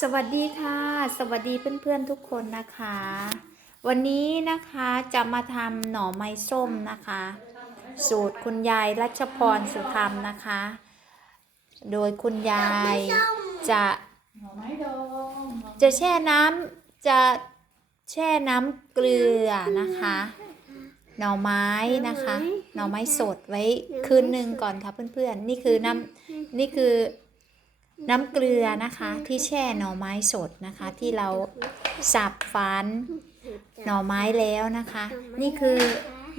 สวัสดีค่ะ สวัสดีเพื่อนๆทุกคนนะคะ วันนี้นะคะจะมาทำหน่อไม้ส้มนะคะ สูตรคุณยายรัชพรสุธรรมนะคะ โดยคุณยายจะจะแช่น้ำจะแช่น้ำเกลือนะคะ หน่อไม้นะคะ หน่อไม้สดไว้คืนหนึ่งก่อนค่ะเพื่อนๆ นี่คือน้ำนี่คือ น้ำเกลือนะคะที่แช่หน่อไม้สดนะคะ ที่เราสับฝานหน่อไม้แล้วนะคะ นี่คือ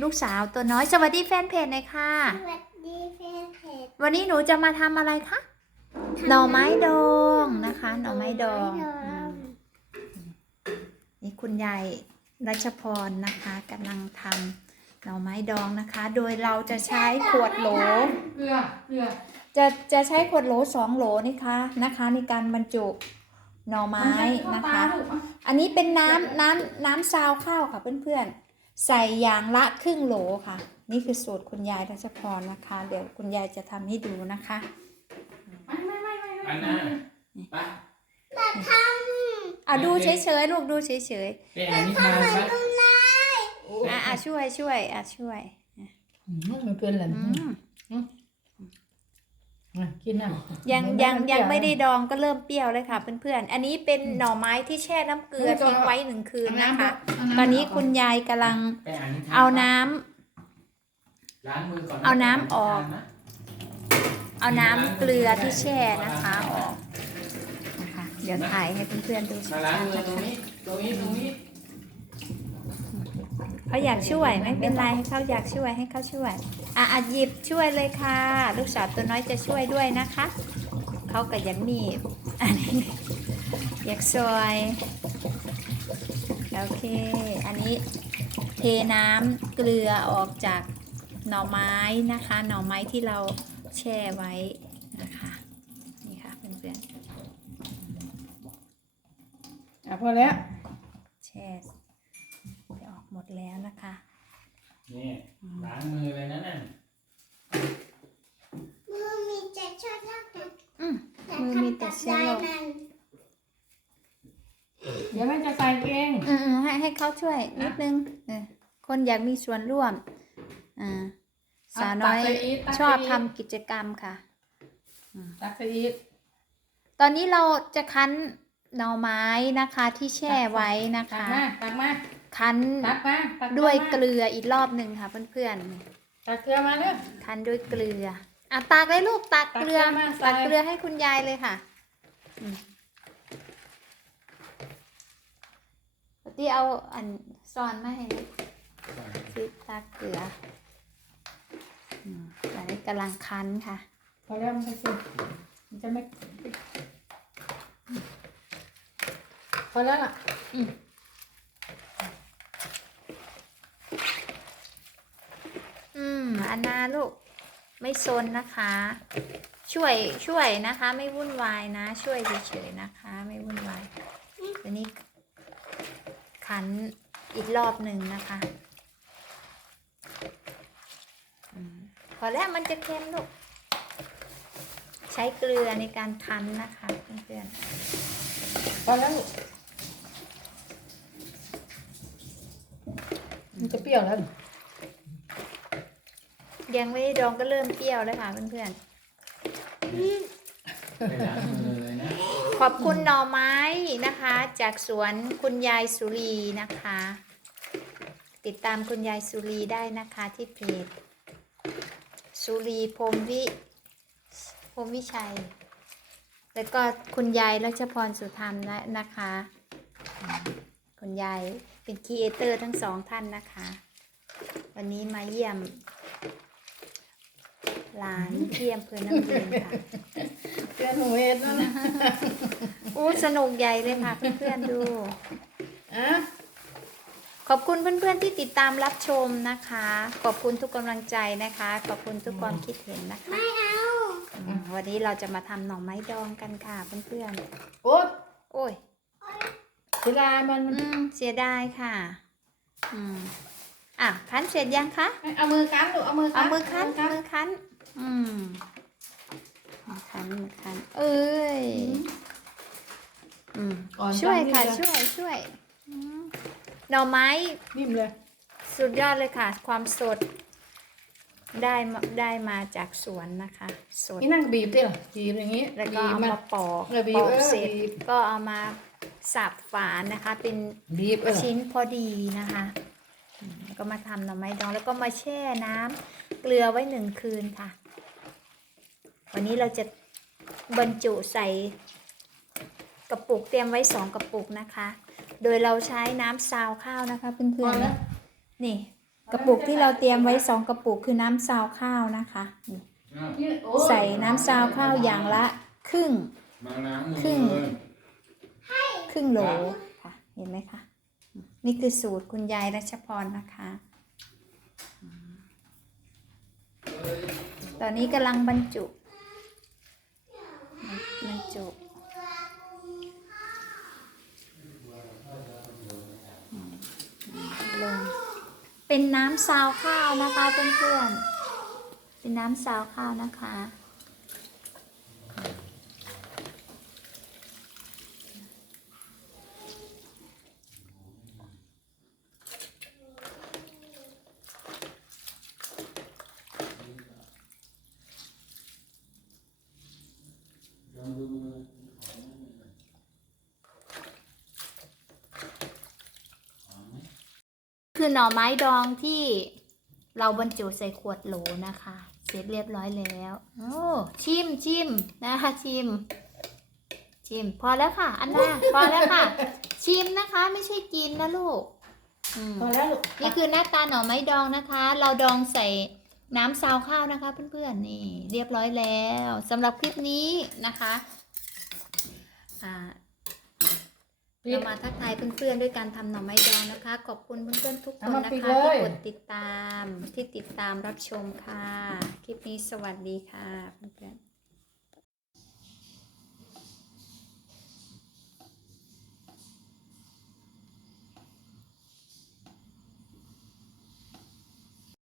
ลูกสาวตัวน้อยสวัสดีแฟนเพจหน่อยค่ะ สวัสดีแฟนเพจวันนี้หนูจะมาทำอะไรคะหน่อไม้ดองนะคะหน่อไม้ดองอืมนี่คุณยายรัชพรนะคะกำลังทำหน่อไม้ดองนะคะ โดยเราจะใช้ขวดโหลเกลือเกลือ จะจะใช้ขวดโหลสองโหลนี่คะนะคะ ในการบรรจุหน่อไม้มันะจเข้าคะตาลูกอ่อันนี้เป็นน้ำน้ำน้ำซาวข้าวค่ะเพื่อนๆ ใส่อย่างละครึ่งโหลค่ะ นี่คือสูตรคุณยายรัชพรนะคะ เดี๋ยวคุณยายจะทำให้ดูนะคะไม่ไม่ไม่ไม่อันไม่น่ะไปแต่ทอะดูเฉยๆลูกดูเฉยไปอ่านนิทานไปำทำลายๆอะอะช่วยช่วยอะช่วยอืมมันเป็นอะไร อืมอะกินน่ะยังมันยังมันเปรี้ยัยงวไม่ได้ดองก็เริ่มเปรี้ยวเลยค่ะเพื่อนๆ อันนี้เป็นหน่อไม้ที่แช่น้ำเกลือไม่ต้องทิ้งไว้หนึ่งคืนนะคะเอาำตอนนี้คุณยายกำลังไปอ่านนิทานเอาน้ำ ล้างมือก่อนเอาน้ำออกนะเอาน้ำเกลือที่แช่นะคะออกนะคะ เดี๋ยวถ่ายให้เพื่อนๆดูชัมาล้างดมืๆอนะตรงคะนี้ ตรงนี้ ตรงนี้ เขาอยากช่วยไม่เป็นไรให้เขาอยากช่วยให้เขาช่วย อะอะหยิบช่วยเลยค่ะ ลูกสาวตัวน้อยจะช่วยด้วยนะคะ เขาก็อยากหนีบอันนี้อยากซอยโอเค อันนี้เทน้ำเกลือออกจากหน่อไม้นะคะ หน่อไม้ที่เราแช่ไว้นะคะนี่ค่ะเพื่อนอะพอแล้วๆแช่จะออก หมดแล้วนะคะ นี่ล้างมือเลยนะนั่นมือมีแต่ชอบรักกันอืมแต่มือมีแต่ทำเชื้อลายโรคมันเดี๋ยวแม่จะใส่เองอืมๆให้ให้เขาช่วยนิดนึงเออคนอยากมีส่วนร่วมอ่าสาวน้อยตักใส่อีกตักชอบใส่ทำอีกกิจกรรมค่ะ ตักใส่อีกตอนนี้เราจะคั้นหน่อไม้นะคะที่แช่ไว้นะตักคะ มาตักมา คั้นตักมาตักด้วยมาเกลืออีกรอบหนึ่งค่ะเพื่อนตักเกลือมาเลยๆคั้นด้วยเกลืออะตักเลยลูกตักตักเกลือเกลือมาใส่ ตักเกลือให้คุณยายเลยค่ะอืมปฏิเอาอันซ่อนมาให้นะซิตักเกลืออืมอันนี้กำลังคั้นค่ะ พอแล้วมันจะสิมันจะไม่ พอแล้วล่ะอืม อันนาลูก ไม่ซนนะคะ ช่วยช่วยนะคะ ไม่วุ่นวายนะ ช่วยเฉยๆนะคะ ไม่วุ่นวายอันนี้คันอีกรอบหนึ่งนะคะอพอแล้วมันจะเค็มลูก ใช้เกลือในการคั้นนะคะเพื่อนๆพอแล้วลูกมันจะเปรี้ยวแล้ว ยังไม่ได้ดองก็เริ่มเปรี้ยวแล้วค่ะเพื่อนไปล้างมือเลยนะๆ ขอบคุณหน่อไม้นะคะ จากสวนคุณยายสุรีนะคะ ติดตามคุณยายสุรีได้นะคะที่เพจสุรีพรหมวิพรหมวิชัย แล้วก็คุณยายรัชพรสุธรรมนะนะคะอืมคุณยายเป็นครีเอเตอร์ทั้งสองท่านนะคะ วันนี้มาเยี่ยม หลานที่อำเภอน้ำยืนค่ะเกลือหนูเอ็ดแล้วนะอู้สนุกใหญ่เลยค่ะเพื่อนๆดู อะขอบคุณเพื่อนๆที่ติดตามรับชมนะคะ ขอบคุณทุกกำลังใจนะคะ ขอบคุณทุกความคิดเห็นนะคะ ไม่เอาอืมวันนี้เราจะมาทำหน่อไม้ดองกันค่ะเพื่อนโอ๊ยๆ โอ้ย เวลามันมันอืม เสียดายค่ะ อืม อะคั้นเสร็จยังคะ เอามือคั้นลูกเอามือคั้เอานมือคั้นมือคั้น อืมมือคั้นมือคั้นเอ้ย อืมก่อนช่วยค่ะตั้งนี่ช่วยช่วยอืมหน่อไม้ นิ่มเลย สุดยอดเลยค่ะ ความสด ได้มาได้มาจากสวนนะคะ สด นี่นั่งบีบดิเหรอบีบอย่างนี้แล้วก็บีบเอามันมาปอกเออบีบปอกเออเสร็จบีบก็เอามาสับฝานนะคะ เป็นบีบเออชิ้นพอดีนะคะอืมก็มาทำหน่อไม้ดองแล้วก็มาแช่น้ำเกลือไว้หนึ่งคืนค่ะ วันนี้เราจะบรรจุใส่กระปุกเตรียมไว้สองกระปุกนะคะ โดยเราใช้น้ำซาวข้าวนะคะเพื่อนๆนี่กระปุกที่เราเตรียมไว้สองกระปุกคือน้ำซาวข้าวนะคะนี่อ้าวนี่โอ้ยใส่น้ำซาวข้าวอย่างละครึ่งมาล้างมือครึ่งเลยครึ่งโหลค่ะเห็นไหมคะนี่คือสูตรคุณยายรัชพรนะคะ ตอนนี้กำลังบรรจุ บรรจุลงเป็นน้ำซาวข้าวนะคะเพื่อนๆ เป็นน้ำซาวข้าวนะคะ คือหน่อไม้ดองที่เราบรรจุใส่ขวดโหลนะคะ เสร็จเรียบร้อยแล้วโอ้ชิมชิมนะคะชิม ชิม พอแล้วค่ะ อันน่าพอแล้วค่ะ ชิมนะคะ ไม่ใช่กินนะลูกอืมพอแล้วลูกนี่คือหน้าตาหน่อไม้ดองนะคะ เราดองใส่น้ำซาวข้าวนะคะ เพื่อนๆนี่ เรียบร้อยแล้วสำหรับคลิปนี้นะคะ อ่า เรามาทักทายเพื่อนๆด้วยการทำหน่อไม้ดองนะคะ ขอบคุณเพื่อนๆทุกคนนะคะที่กดติดตามที่ติดตามรับชมค่ะ คลิปนี้สวัสดีค่ะเพื่อนๆ